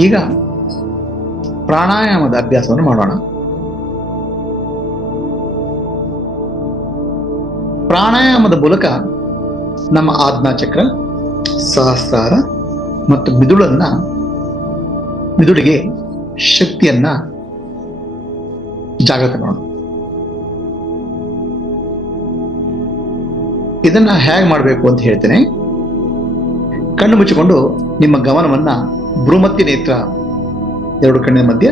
ಈಗ ಪ್ರಾಣಾಯಾಮದ ಅಭ್ಯಾಸವನ್ನು ಮಾಡೋಣ. ಪ್ರಾಣಾಯಾಮದ ಮೂಲಕ ನಮ್ಮ ಆಜ್ಞಾಚಕ್ರ, ಸಹಸ್ರಾರ ಮತ್ತು ಮಿದುಳಿಗೆ ಶಕ್ತಿಯನ್ನ ಜಾಗೃತ ಮಾಡೋಣ. ಇದನ್ನ ಹೇಗೆ ಮಾಡಬೇಕು ಅಂತ ಹೇಳ್ತೇನೆ. ಕಣ್ಣು ಮುಚ್ಚಿಕೊಂಡು ನಿಮ್ಮ ಗಮನವನ್ನ ಭ್ರೂಮಧ್ಯ ನೇತ್ರ ಎರಡು ಕಣ್ಣಿನ ಮಧ್ಯೆ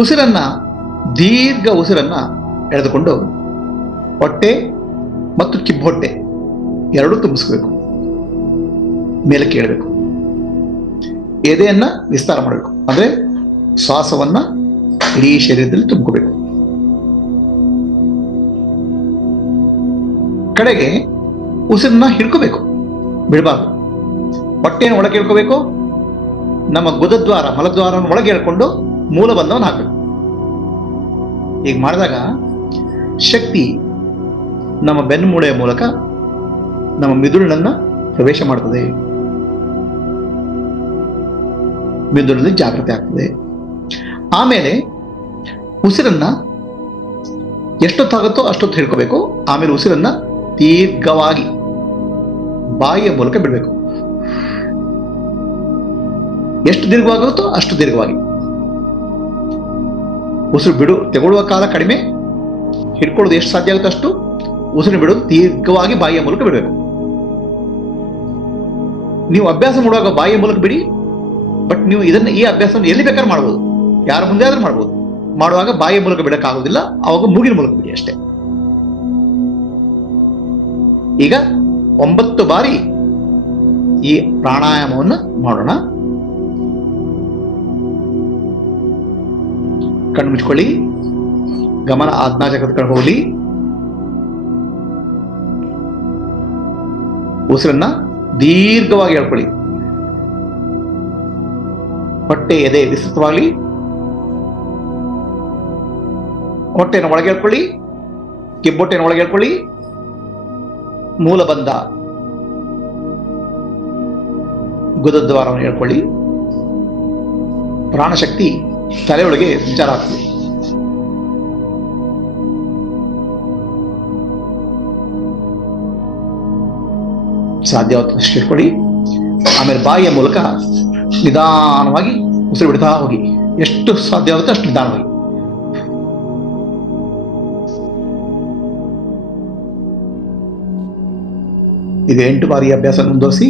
ಉಸಿರನ್ನ ದೀರ್ಘ ಉಸಿರನ್ನ ಎಳೆದುಕೊಂಡು ಹೊಟ್ಟೆ ಮತ್ತು ಕಿಬ್ಬೊಟ್ಟೆ ಎರಡೂ ತುಂಬಿಸ್ಬೇಕು. ಮೇಲಕ್ಕೆ ಏಳಬೇಕು. ಎದೆಯನ್ನ ವಿಸ್ತಾರ ಮಾಡಬೇಕು. ಅಂದ್ರೆ ಶ್ವಾಸವನ್ನ ಇಡೀ ಶರೀರದಲ್ಲಿ ತುಂಬಿಕೋಬೇಕು. ಕಡೆಗೆ ಉಸಿರನ್ನ ಹಿಡ್ಕೋಬೇಕು, ಬಿಡಬಾರ್ದು. ಹೊಟ್ಟೆಯನ್ನು ಒಳಗೆ ಇಳ್ಕೋಬೇಕು. ನಮ್ಮ ಗುದದ್ವಾರ, ಮಲದ್ವಾರವನ್ನು ಒಳಗೆ ಹೇಳ್ಕೊಂಡು ಮೂಲಬಂಧವನ್ನು ಹಾಕಬೇಕು. ಈಗ ಮಾಡಿದಾಗ ಶಕ್ತಿ ನಮ್ಮ ಬೆನ್ನುಮೂಳೆಯ ಮೂಲಕ ನಮ್ಮ ಮಿದುಳಿನನ್ನ ಪ್ರವೇಶ ಮಾಡ್ತದೆ. ಮಿದುಳಲ್ಲಿ ಜಾಗೃತಿ ಆಗ್ತದೆ. ಆಮೇಲೆ ಉಸಿರನ್ನ ಎಷ್ಟೊತ್ತಾಗುತ್ತೋ ಅಷ್ಟೊತ್ತು ಹಿಡ್ಕೋಬೇಕು. ಆಮೇಲೆ ಉಸಿರನ್ನ ದೀರ್ಘವಾಗಿ ಬಾಯಿಯ ಮೂಲಕ ಬಿಡಬೇಕು. ಎಷ್ಟು ದೀರ್ಘವಾಗುತ್ತೋ ಅಷ್ಟು ದೀರ್ಘವಾಗಿ. ಉಸಿರು ತಗೊಳ್ಳುವ ಕಾಲ ಕಡಿಮೆ, ಹಿಡ್ಕೊಳ್ಳೋದು ಎಷ್ಟು ಸಾಧ್ಯ ಆಗುತ್ತೋ ಅಷ್ಟು ಉಸಿರು ಬಿಡೋದು ದೀರ್ಘವಾಗಿ ಬಾಯಿಯ ಮೂಲಕ ಬಿಡಬೇಕು. ನೀವು ಅಭ್ಯಾಸ ಮಾಡುವಾಗ ಬಾಯಿಯ ಮೂಲಕ ಬಿಡಿ. ಬಟ್ ನೀವು ಈ ಅಭ್ಯಾಸವನ್ನು ಎಲ್ಲಿ ಬೇಕಾದ್ರೂ ಮಾಡ್ಬೋದು, ಯಾರ ಮುಂದೆ ಆದ್ರೂ ಮಾಡ್ಬೋದು. ಮಾಡುವಾಗ ಬಾಯಿಯ ಮೂಲಕ ಬಿಡಕ್ಕಾಗೋದಿಲ್ಲ, ಅವಾಗ ಮೂಗಿನ ಮೂಲಕ ಬಿಡಿ ಅಷ್ಟೇ. ಈಗ 9 ಬಾರಿ ಈ ಪ್ರಾಣಾಯಾಮವನ್ನು ಮಾಡೋಣ. ಕಣ್ಣು ಮುಚ್ಕೊಳ್ಳಿ. ಗಮನ ಆಜ್ಞಾಚಕ್ರದ ಕಡೆ ಹೋಗಲಿ. ಉಸಿರನ್ನ ದೀರ್ಘವಾಗಿ ಹೇಳ್ಕೊಳ್ಳಿ. ಹೊಟ್ಟೆ ಎದೆ ವಿಸ್ತೃತವಾಗಲಿ. ಹೊಟ್ಟೆಯನ್ನು ಒಳಗೆ ಹೇಳ್ಕೊಳ್ಳಿ. ಕಿಬ್ಬೊಟ್ಟೆಯನ್ನು ಒಳಗೆ ಹೇಳ್ಕೊಳ್ಳಿ. ಮೂಲಬಂಧ ಗುದದ್ವಾರವನ್ನು ಹೇಳ್ಕೊಳ್ಳಿ. ಪ್ರಾಣಶಕ್ತಿ ತಲೆಯೊಳಗೆ ಸಂಚಾರ ಆಗ್ತದೆ. ಸಾಧ್ಯವಾದಷ್ಟು ಇಟ್ಕೊಳ್ಳಿ. ಆಮೇಲೆ ಬಾಯಿಯ ಮೂಲಕ ನಿಧಾನವಾಗಿ ಉಸಿರು ಬಿಡ್ತಾ ಹೋಗಿ. ಎಷ್ಟು ಸಾಧ್ಯ ಆಗುತ್ತೆ ಅಷ್ಟು ನಿಧಾನವಾಗಿ. ಈಗ 8 ಬಾರಿ ಅಭ್ಯಾಸ ಮುಂದುವರಿಸಿ.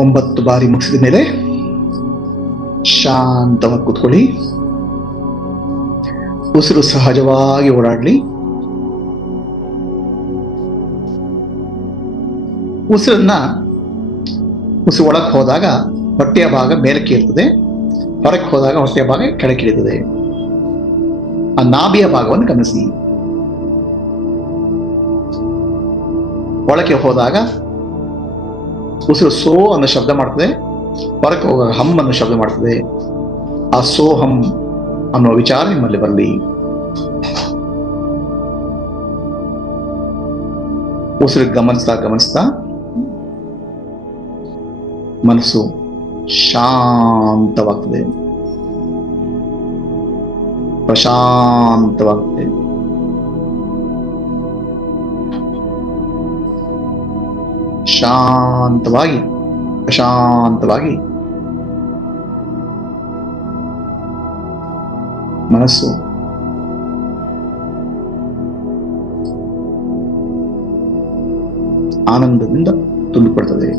9 ಬಾರಿ ಮುಗಿಸಿದ ಮೇಲೆ ಶಾಂತವಾಗಿ ಕೂತ್ಕೊಳ್ಳಿ. ಉಸಿರು ಸಹಜವಾಗಿ ಓಡಾಡ್ಲಿ. ಉಸಿರು ಒಳಕ್ಕೆ ಹೋದಾಗ ಹೊಟ್ಟೆಯ ಭಾಗ ಮೇಲಕ್ಕೆ ಇರ್ತದೆ, ಹೊರಕ್ಕೆ ಹೋದಾಗ ಹೊಟ್ಟೆಯ ಭಾಗ ಕೆಳಕ್ಕೆ ಇಳಿತದೆ. ಆ ನಾಭಿಯ ಭಾಗವನ್ನು ಗಮನಿಸಿ. ಒಳಕ್ಕೆ ಹೋದಾಗ ಉಸಿರು ಸೋ ಅನ್ನೋ ಶಬ್ದ ಮಾಡ್ತದೆ, ಹೊರಕ್ಕೆ ಹೋದಾಗ ಹಮ್ ಅನ್ನೋ ಶಬ್ದ ಮಾಡ್ತದೆ. ಆ ಸೋಹಂ ಅನ್ನೋ ವಿಚಾರ ನಿಮ್ಮಲ್ಲಿ ಬರಲಿ. ಉಸಿರು ಗಮನಿಸ್ತಾ ಮನಸ್ಸು ಶಾಂತವಾಗ್ತದೆ, ಪ್ರಶಾಂತವಾಗ್ತದೆ. ಶಾಂತವಾಗಿ ಪ್ರಶಾಂತವಾಗಿ ಮನಸ್ಸು ಆನಂದದಿಂದ ತುಂಬಿಕೊಳ್ತದೆ.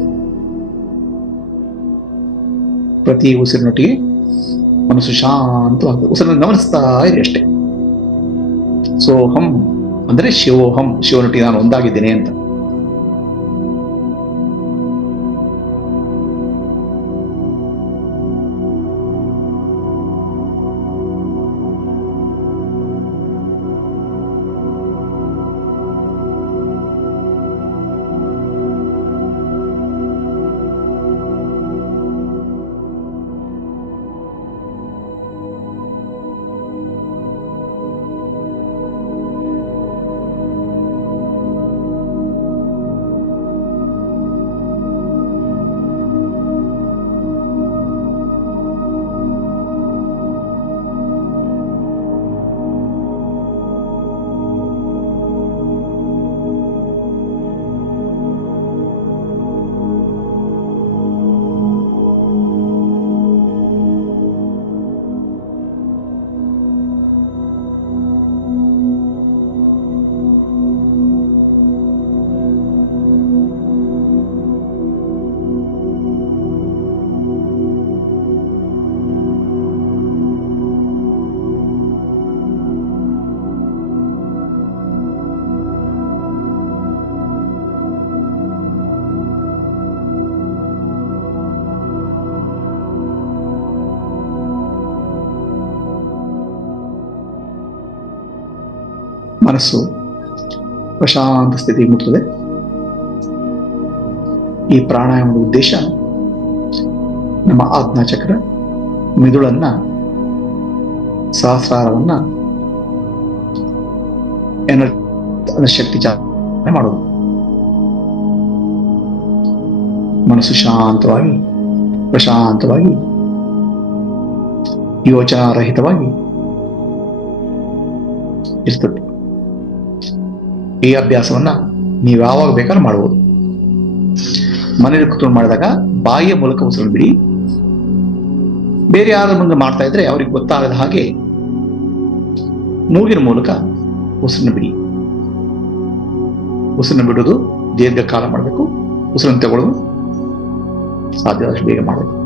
ಪ್ರತಿ ಉಸಿರಿನೊಟ್ಟಿಗೆ ಮನಸ್ಸು ಶಾಂತವಾಗ್ತದೆ. ಉಸಿರನ್ನು ಗಮನಿಸ್ತಾ ಇರಿ ಅಷ್ಟೇ. ಸೋಹಂ ಅಂದ್ರೆ ಶಿವೋಹಂ, ಶಿವನೊಟ್ಟಿಗೆ ನಾನು ಒಂದಾಗಿದ್ದೇನೆ ಅಂತ. ಮನಸ್ಸು ಪ್ರಶಾಂತ ಸ್ಥಿತಿ ಮುಟ್ತದೆ. ಈ ಪ್ರಾಣಾಯಾಮದ ಉದ್ದೇಶ ನಮ್ಮ ಆಜ್ಞಾಚಕ್ರ, ಮಿದುಳನ್ನ, ಸಹಸ್ರಾರವನ್ನ ಶಕ್ತಿ ಚಾಲನೆ ಮಾಡೋದು. ಮನಸ್ಸು ಶಾಂತವಾಗಿ ಪ್ರಶಾಂತವಾಗಿ ಯೋಚನಾರಹಿತವಾಗಿ ಇರ್ತದೆ. ಈ ಅಭ್ಯಾಸವನ್ನ ನೀವು ಯಾವಾಗ ಬೇಕಾದ್ರೂ ಮಾಡಬಹುದು. ಮನೇಲಿ ಕೂತ್ಕೊಂಡು ಮಾಡಿದಾಗ ಬಾಯಿಯ ಮೂಲಕ ಉಸಿರನ್ನು ಬಿಡಿ. ಬೇರೆ ಯಾರ ಮುಂದೆ ಮಾಡ್ತಾ ಇದ್ರೆ ಅವ್ರಿಗೆ ಗೊತ್ತಾಗದ ಹಾಗೆ ಮೂಗಿನ ಮೂಲಕ ಉಸಿರನ್ನು ಬಿಡಿ. ಉಸಿರನ್ನು ಬಿಡೋದು ದೀರ್ಘಕಾಲ ಮಾಡಬೇಕು. ಉಸಿರನ್ನು ತಗೊಳ್ಳೋದು ಸಾಧ್ಯವಾದಷ್ಟು ಬೇಗ ಮಾಡಬೇಕು.